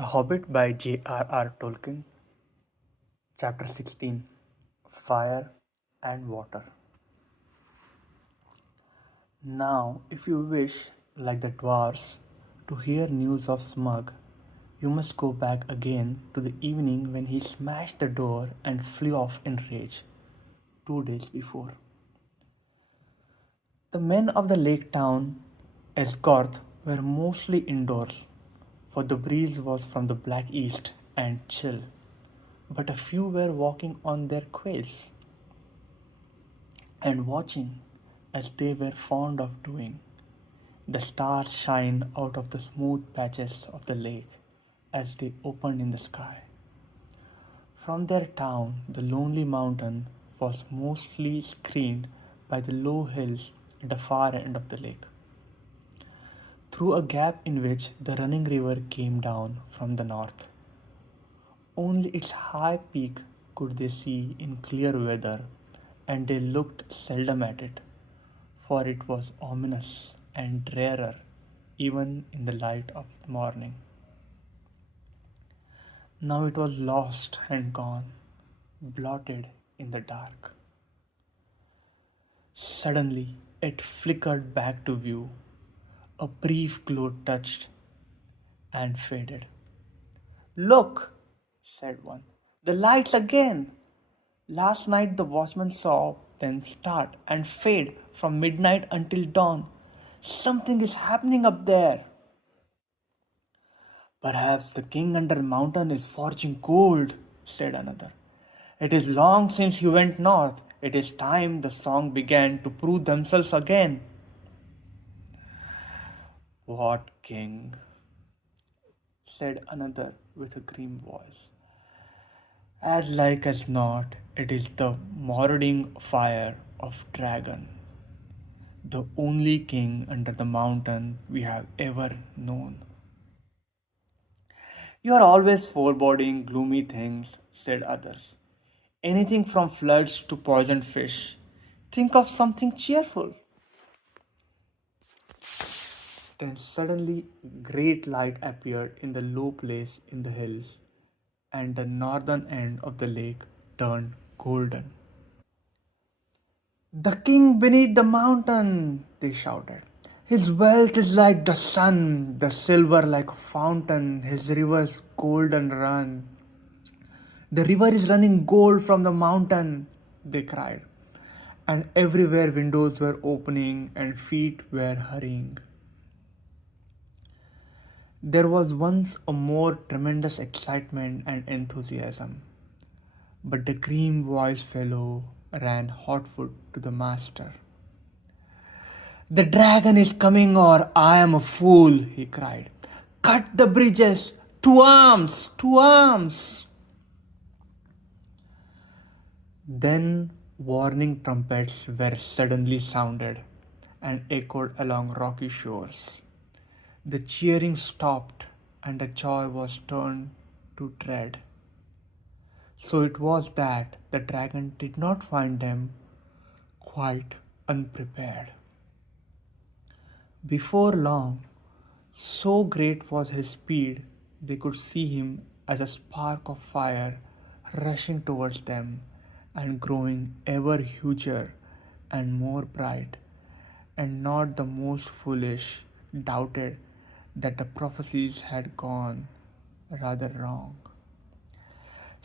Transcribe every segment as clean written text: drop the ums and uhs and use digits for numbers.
The Hobbit by J.R.R. Tolkien, Chapter 16, Fire and Water. Now, if you wish, like the dwarfs, to hear news of Smug, you must go back again to the evening when he smashed the door and flew off in rage, 2 days before. The men of the lake town, Esgorth, were mostly indoors, for the breeze was from the black east and chill, but a few were walking on their quails and watching, as they were fond of doing, the stars shine out of the smooth patches of the lake as they opened in the sky. From their town, the lonely mountain was mostly screened by the low hills at the far end of the lake, through a gap in which the running river came down from the north. Only its high peak could they see in clear weather, and they looked seldom at it, for it was ominous and rarer even in the light of morning. Now it was lost and gone, blotted in the dark. Suddenly it flickered back to view. A brief glow touched and faded. "Look," said one, "the lights again! Last night the watchman saw them start and fade from midnight until dawn. Something is happening up there." "Perhaps the king under the mountain is forging gold," said another. "It is long since he went north. It is time the song began to prove themselves again." "What king?" said another with a grim voice. "As like as not, it is the marauding fire of dragon, the only king under the mountain we have ever known." "You are always foreboding gloomy things," said others. "Anything from floods to poisoned fish. Think of something cheerful." Then suddenly great light appeared in the low place in the hills, and the northern end of the lake turned golden. "The king beneath the mountain!" they shouted. "His wealth is like the sun, the silver like a fountain, his rivers golden run." "The river is running gold from the mountain!" they cried, and everywhere windows were opening and feet were hurrying. There was once a more tremendous excitement and enthusiasm, but the cream-voiced fellow ran hotfoot to the master. "The dragon is coming or I am a fool," he cried. "Cut the bridges! To arms! To arms!" Then warning trumpets were suddenly sounded and echoed along rocky shores. The cheering stopped and the joy was turned to dread. So it was that the dragon did not find them quite unprepared. Before long, so great was his speed, they could see him as a spark of fire rushing towards them and growing ever huger and more bright, and not the most foolish doubted that the prophecies had gone rather wrong.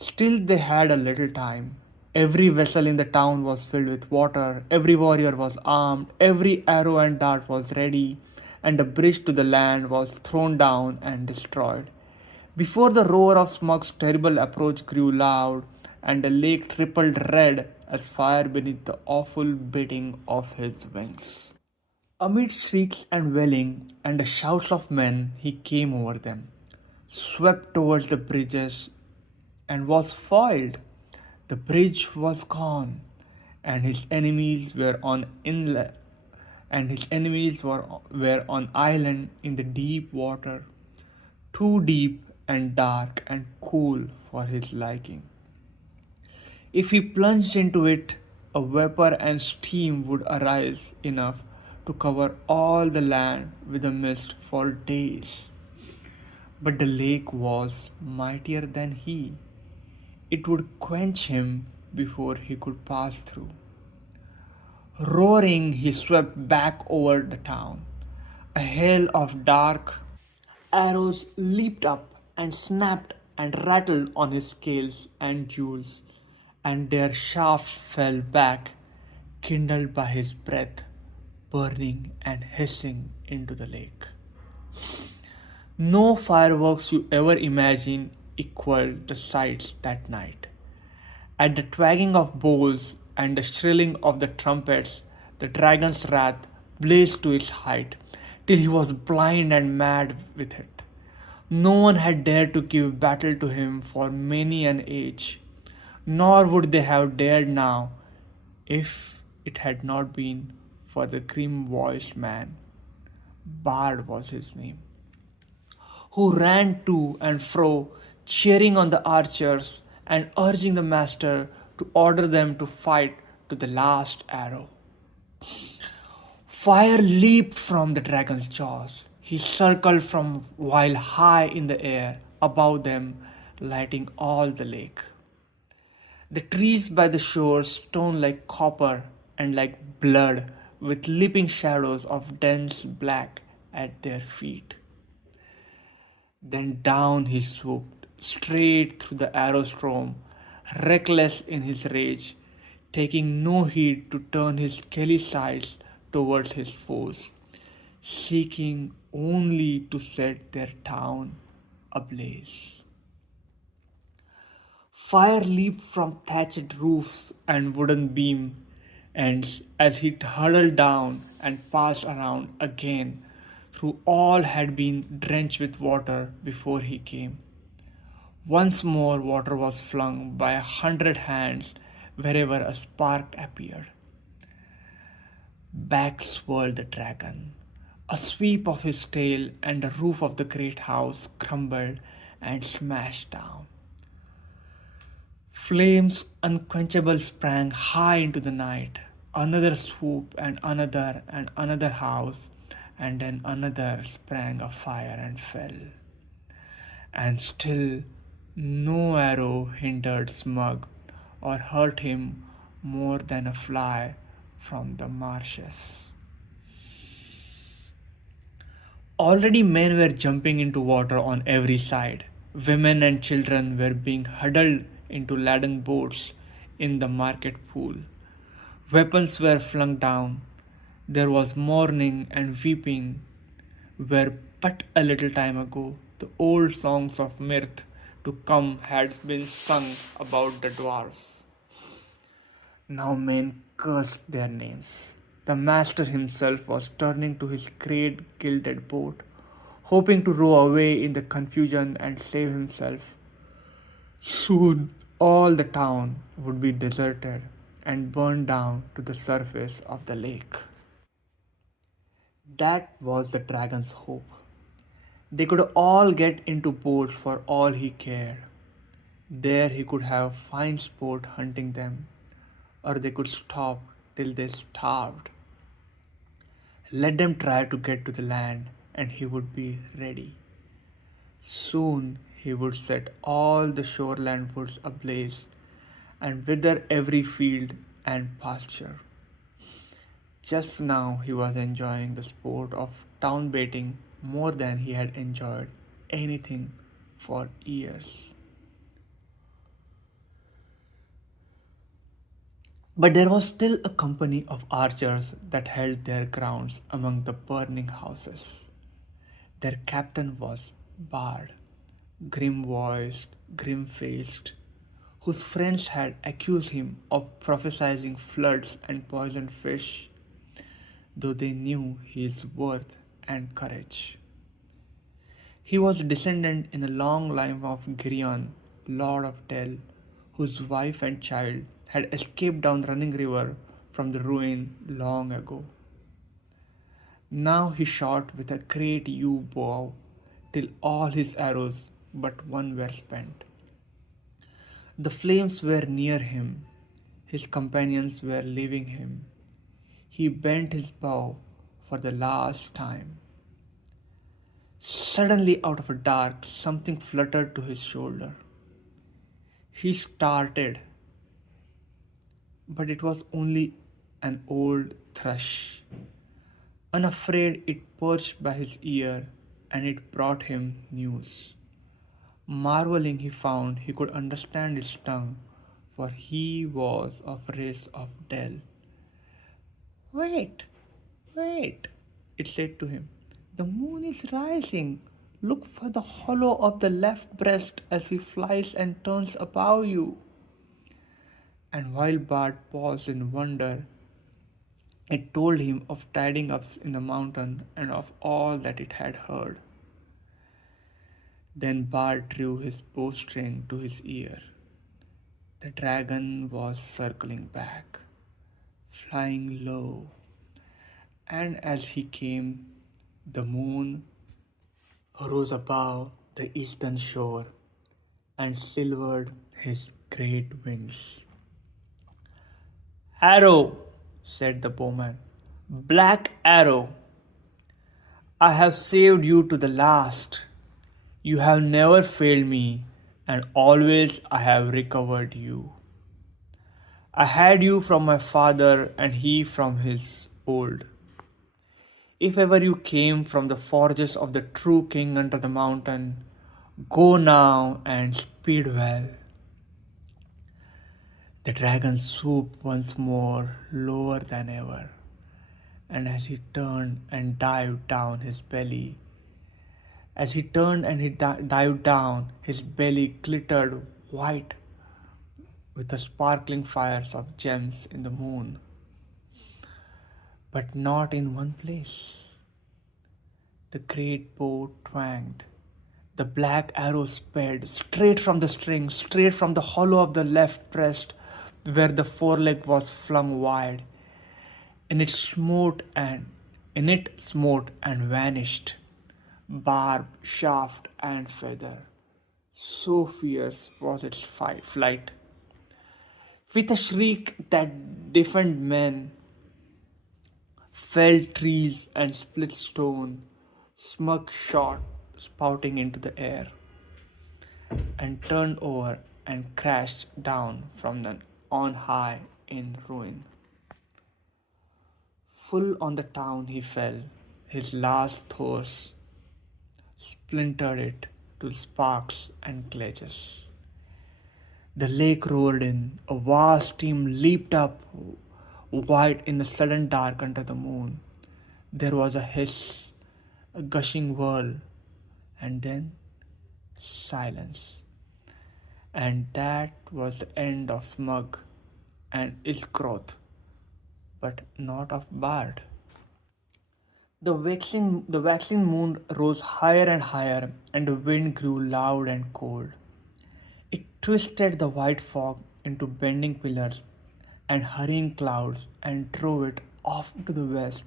Still, they had a little time. Every vessel in the town was filled with water, every warrior was armed, every arrow and dart was ready, and the bridge to the land was thrown down and destroyed. Before the roar of Smug's terrible approach grew loud, and the lake trickled red as fire beneath the awful beating of his wings. Amid shrieks and wailing and the shouts of men, he came over them, swept towards the bridges, and was foiled. The bridge was gone, and his enemies were on inlet, and his enemies were on island in the deep water, too deep and dark and cool for his liking. If he plunged into it, a vapor and steam would arise enough to cover all the land with a mist for days. But the lake was mightier than he. It would quench him before he could pass through. Roaring, he swept back over the town. A hail of dark arrows leaped up and snapped and rattled on his scales and jewels, and their shafts fell back, kindled by his breath, burning and hissing into the lake. No fireworks you ever imagined equaled the sights that night. At the twagging of bowls and the shrilling of the trumpets, the dragon's wrath blazed to its height, till he was blind and mad with it. No one had dared to give battle to him for many an age, nor would they have dared now if it had not been for the grim voiced man. Bard was his name, who ran to and fro, cheering on the archers and urging the master to order them to fight to the last arrow. Fire leaped from the dragon's jaws. He circled from while high in the air above them, lighting all the lake. The trees by the shore shone like copper and like blood, with leaping shadows of dense black at their feet. Then down he swooped, straight through the arrow storm, reckless in his rage, taking no heed to turn his scaly sides towards his foes, seeking only to set their town ablaze. Fire leaped from thatched roofs and wooden beam ends as he hurtled down and passed around again through all had been drenched with water before he came. Once more water was flung by 100 hands wherever a spark appeared. Back swirled the dragon. A sweep of his tail and the roof of the great house crumbled and smashed down. Flames unquenchable sprang high into the night. Another swoop and another house, and then another sprang afire and fell. And still no arrow hindered Smug or hurt him more than a fly from the marshes. Already men were jumping into water on every side. Women and children were being huddled into laden boats in the market pool. Weapons were flung down. There was mourning and weeping where but a little time ago the old songs of mirth to come had been sung about the dwarfs. Now men cursed their names. The master himself was turning to his great gilded boat, hoping to row away in the confusion and save himself. Soon all the town would be deserted and burned down to the surface of the lake. That was the dragon's hope. They could all get into boats for all he cared. There he could have fine sport hunting them, or they could stop till they starved. Let them try to get to the land, and he would be ready. Soon he would set all the shoreland woods ablaze and wither every field and pasture. Just now he was enjoying the sport of town baiting more than he had enjoyed anything for years. But there was still a company of archers that held their grounds among the burning houses. Their captain was Bard, grim voiced, grim faced, whose friends had accused him of prophesying floods and poisoned fish, though they knew his worth and courage. He was a descendant in a long line of Girion, Lord of Del, whose wife and child had escaped down Running River from the ruin long ago. Now he shot with a great yew bow till all his arrows but one were spent. The flames were near him, his companions were leaving him. He bent his bow for the last time. Suddenly, out of a dark, something fluttered to his shoulder. He started, but it was only an old thrush. Unafraid, it perched by his ear, and it brought him news. Marveling, he found he could understand its tongue, for he was of race of Del. Wait, wait, it said to him. The moon is rising. Look for the hollow of the left breast as he flies and turns above you. And while Bart paused in wonder, it told him of tiding ups in the mountain and of all that it had heard. Then Bart drew his bowstring to his ear. The dragon was circling back, flying low, and as he came, the moon rose above the eastern shore and silvered his great wings. Arrow, said the bowman, Black Arrow, I have saved you to the last. You have never failed me, and always I have recovered you. I had you from my father, and he from his old. If ever you came from the forges of the true king under the mountain, go now and speed well. The dragon swooped once more, lower than ever, and as he turned and dived down his belly, dived down, his belly glittered white with the sparkling fires of gems in the moon. But not in one place. The great bow twanged. The black arrow sped straight from the string, straight from the hollow of the left breast, where the foreleg was flung wide. In it smote and vanished, barb, shaft, and feather. So fierce was its flight. With a shriek that deafened men, felled trees and split stone, Smug shot spouting into the air, and turned over and crashed down from on high in ruin. Full on the town he fell, his last thorns splintered it to sparks and glazes. The lake roared in, a vast stream leaped up, white in the sudden dark under the moon. There was a hiss, a gushing whirl, and then silence. And that was the end of Smug and its growth, but not of Bard. The waxing moon rose higher and higher, and the wind grew loud and cold. It twisted the white fog into bending pillars and hurrying clouds and drove it off to the west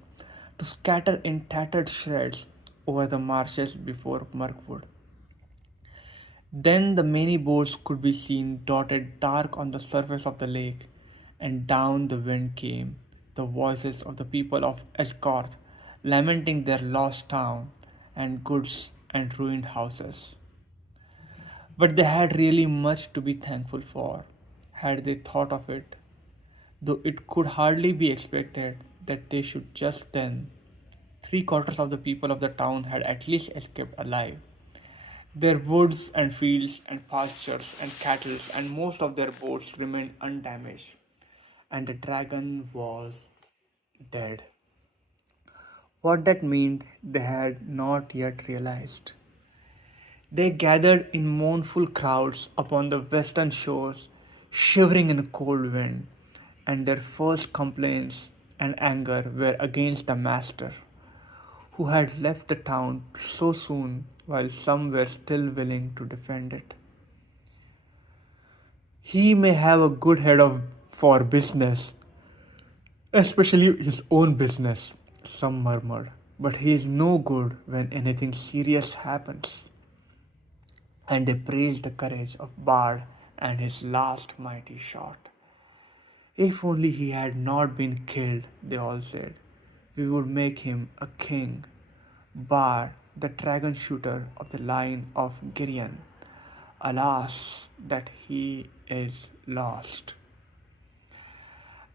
to scatter in tattered shreds over the marshes before Mirkwood. Then the many boats could be seen dotted dark on the surface of the lake, and down the wind came the voices of the people of Escorth, lamenting their lost town and goods and ruined houses. But they had really much to be thankful for, had they thought of it, though it could hardly be expected that they should just then. 3/4 of the people of the town had at least escaped alive. Their woods and fields and pastures and cattle and most of their boats remained undamaged, and the dragon was dead. What that meant they had not yet realized. They gathered in mournful crowds upon the western shores, shivering in a cold wind, and their first complaints and anger were against the master, who had left the town so soon while some were still willing to defend it. He may have a good head for business, especially his own business, some murmured, but he is no good when anything serious happens. And they praised the courage of Bard and his last mighty shot. If only he had not been killed, they all said, we would make him a king. Bard, the dragon shooter of the line of Girion. Alas, that he is lost.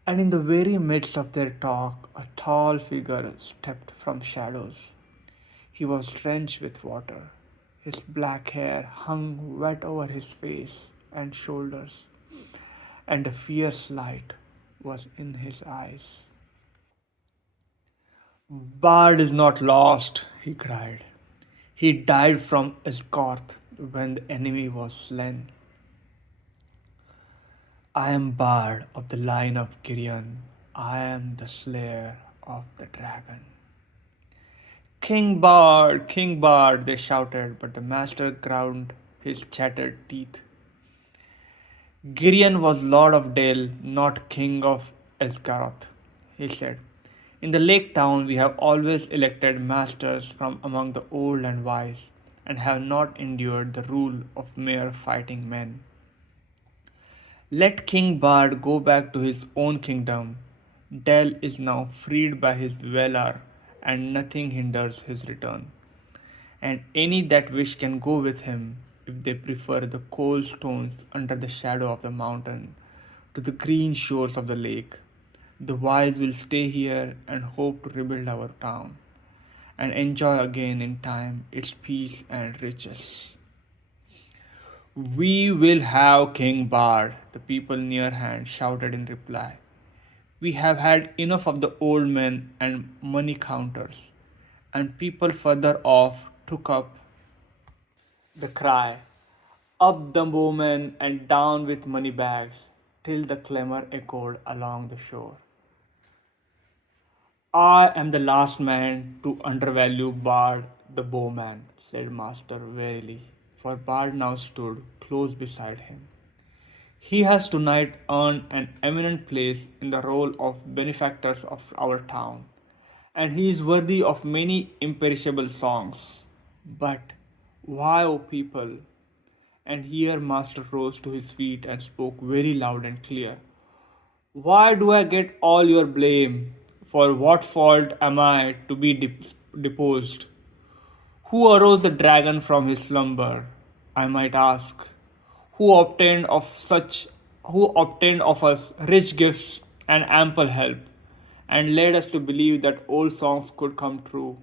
And in the very midst of their talk, a tall figure stepped from shadows. He was drenched with water. His black hair hung wet over his face and shoulders, and a fierce light was in his eyes. Bard is not lost, he cried. He died from Isgarth when the enemy was slain. I am Bard of the line of Girion. I am the slayer of the dragon. King Bard, they shouted, but the master ground his chattered teeth. Girion was lord of Dale, not king of Esgaroth, he said. In the lake town we have always elected masters from among the old and wise, and have not endured the rule of mere fighting men. Let King Bard go back to his own kingdom. Dell is now freed by his valor, and nothing hinders his return. And any that wish can go with him, if they prefer the cold stones under the shadow of the mountain to the green shores of the lake. The wise will stay here and hope to rebuild our town, and enjoy again in time its peace and riches. We will have King Bard, the people near hand shouted in reply. We have had enough of the old men and money counters. And people further off took up the cry, up the bowmen and down with money bags, till the clamor echoed along the shore. I am the last man to undervalue Bard the bowman, said Master wearily, for Bard now stood close beside him. He has tonight earned an eminent place in the roll of benefactors of our town, and he is worthy of many imperishable songs. But why, O people? And here Master rose to his feet and spoke very loud and clear. Why do I get all your blame? For what fault am I to be deposed? Who arose the dragon from his slumber? I might ask. Who obtained of us rich gifts and ample help, and led us to believe that old songs could come true?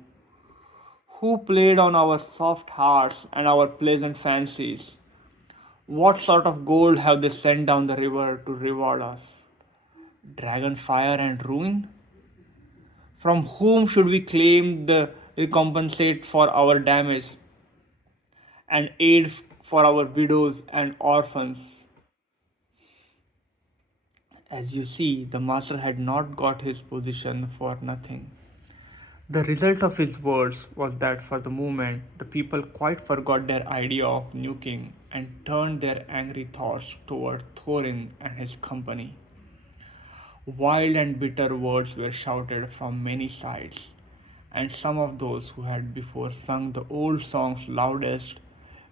Who played on our soft hearts and our pleasant fancies? What sort of gold have they sent down the river to reward us? Dragon fire and ruin? From whom should we claim the recompensate for our damage and aid for our widows and orphans? As you see, the master had not got his position for nothing. The result of his words was that for the moment the people quite forgot their idea of new king and turned their angry thoughts toward Thorin and his company. Wild and bitter words were shouted from many sides, and some of those who had before sung the old songs loudest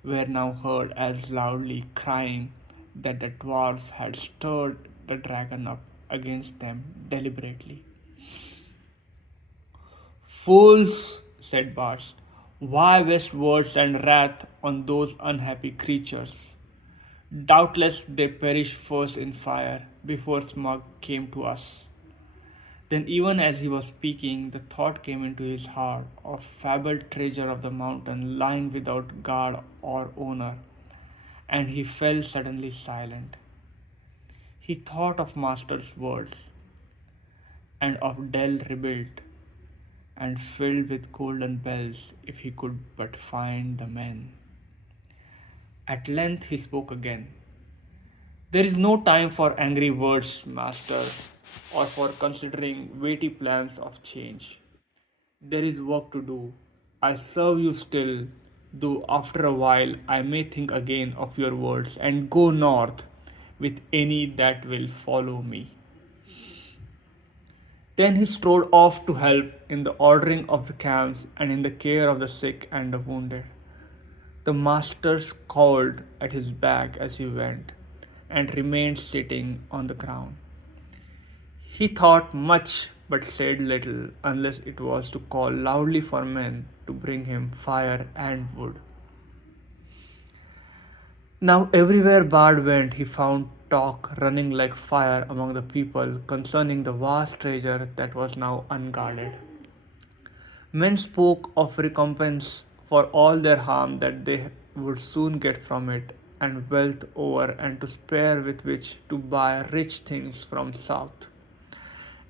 were now heard as loudly crying that the dwarfs had stirred the dragon up against them deliberately. Fools, said Bars, why waste words and wrath on those unhappy creatures? Doubtless they perished first in fire before Smug came to us. Then, even as he was speaking, the thought came into his heart of fabled treasure of the mountain lying without guard or owner, and he fell suddenly silent. He thought of Master's words and of Dell rebuilt and filled with golden bells if he could but find the men. At length he spoke again. There is no time for angry words, Master, or for considering weighty plans of change. There is work to do. I serve you still, though after a while I may think again of your words and go north with any that will follow me. Then he strode off to help in the ordering of the camps and in the care of the sick and the wounded. The master scowled at his back as he went, and remained sitting on the ground. He thought much but said little, unless it was to call loudly for men to bring him fire and wood. Now everywhere Bard went, he found talk running like fire among the people concerning the vast treasure that was now unguarded. Men spoke of recompense for all their harm that they would soon get from it, and wealth over and to spare with which to buy rich things from south.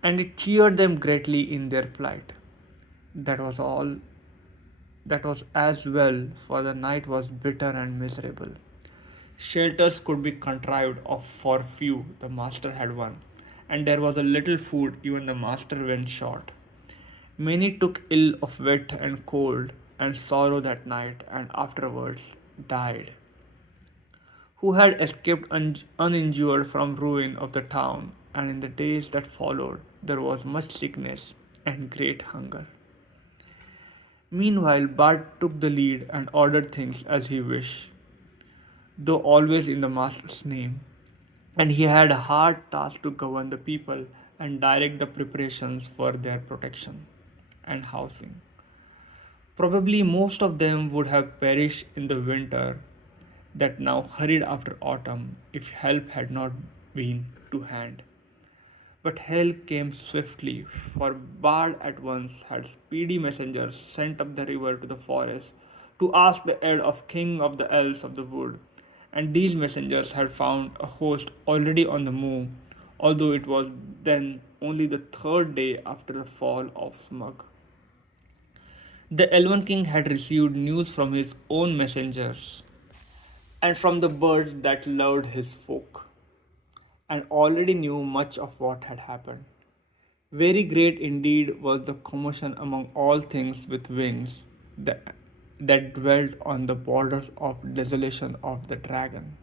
And it cheered them greatly in their plight. That was all that was as well, for the night was bitter and miserable. Shelters could be contrived of for few, the master had one, and there was a little food, even the master went short. Many took ill of wet and cold and sorrow that night, and afterwards died. Who had escaped uninjured from ruin of the town, and in the days that followed there was much sickness and great hunger. Meanwhile, Bart took the lead and ordered things as he wished, though always in the master's name, and he had a hard task to govern the people and direct the preparations for their protection and housing. Probably most of them would have perished in the winter that now hurried after autumn if help had not been to hand. But help came swiftly, for Bard at once had speedy messengers sent up the river to the forest to ask the aid of King of the Elves of the Wood, and these messengers had found a host already on the move, although it was then only the third day after the fall of Smug. The Elven King had received news from his own messengers and from the birds that loved his folk, and already knew much of what had happened. Very great indeed was the commotion among all things with wings that dwelt on the borders of desolation of the dragon.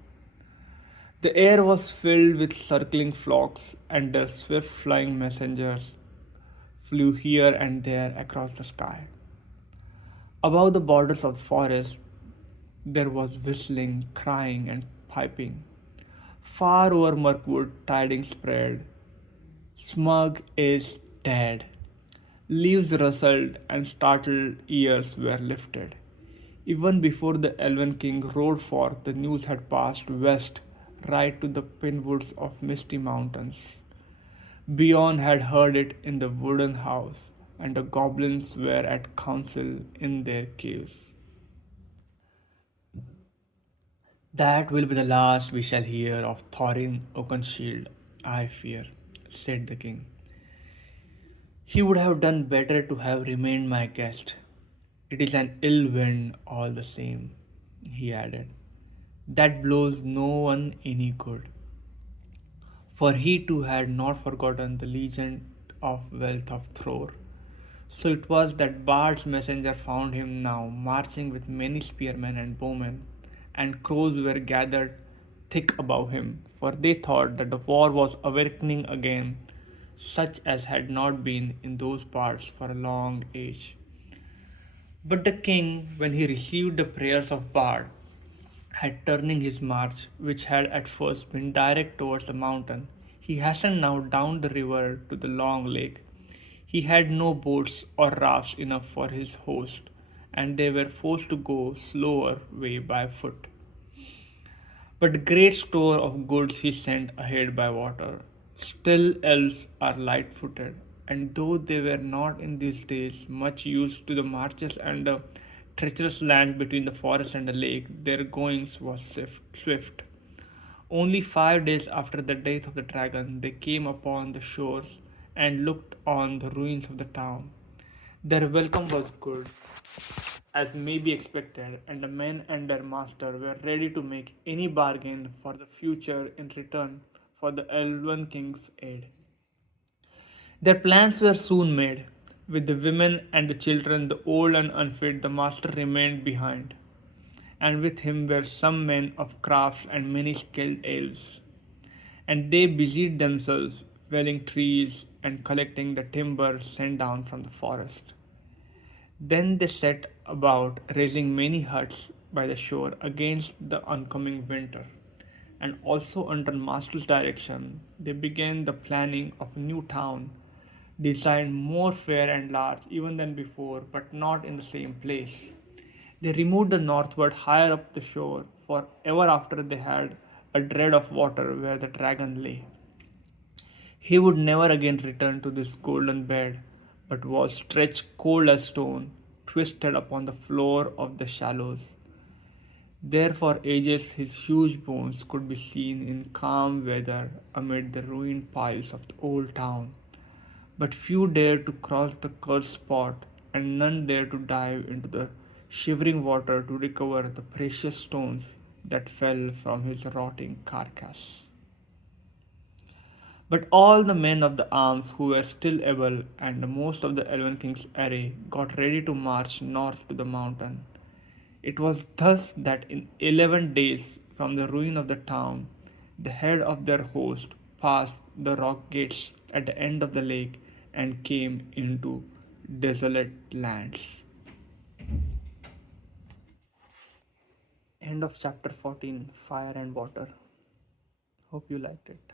The air was filled with circling flocks, and their swift flying messengers flew here and there across the sky. Above the borders of the forest, there was whistling, crying, and piping. Far over Mirkwood tidings spread. Smug is dead. Leaves rustled and startled ears were lifted. Even before the Elven King rode forth, the news had passed west, right to the pinwoods of Misty Mountains. Bion had heard it in the wooden house, and the goblins were at council in their caves. That will be the last we shall hear of Thorin Oakenshield, I fear, said the king. He would have done better to have remained my guest. It is an ill wind all the same, he added, that blows no one any good. For he too had not forgotten the legend of wealth of Thror. So it was that Bard's messenger found him now marching with many spearmen and bowmen, and crows were gathered thick above him, for they thought that the war was awakening again, such as had not been in those parts for a long age. But the king, when he received the prayers of Bard, had turning his march, which had at first been direct towards the mountain, he hastened now down the river to the long lake. He had no boats or rafts enough for his host, and they were forced to go slower way by foot. But great store of goods he sent ahead by water. Still elves are light-footed, and though they were not in these days much used to the marches and the treacherous land between the forest and the lake, their goings was swift. Only 5 days after the death of the dragon, they came upon the shores and looked on the ruins of the town. Their welcome was good, as may be expected, and the men and their master were ready to make any bargain for the future in return for the Elven King's aid. Their plans were soon made. With the women and the children, the old and unfit, the master remained behind, and with him were some men of crafts and many skilled elves. And they busied themselves felling trees and collecting the timber sent down from the forest. Then they set about raising many huts by the shore against the oncoming winter, and also under master's direction they began the planning of a new town designed more fair and large even than before, but not in the same place. They removed the northward higher up the shore, for ever after they had a dread of water where the dragon lay. He would never again return to this golden bed, but was stretched cold as stone, twisted upon the floor of the shallows. There for ages his huge bones could be seen in calm weather amid the ruined piles of the old town. But few dared to cross the cursed spot, and none dared to dive into the shivering water to recover the precious stones that fell from his rotting carcass. But all the men of the arms who were still able, and most of the Elven King's array, got ready to march north to the mountain. It was thus that in 11 days from the ruin of the town, the head of their host passed the rock gates at the end of the lake and came into desolate lands. End of chapter 14, Fire and Water. Hope you liked it.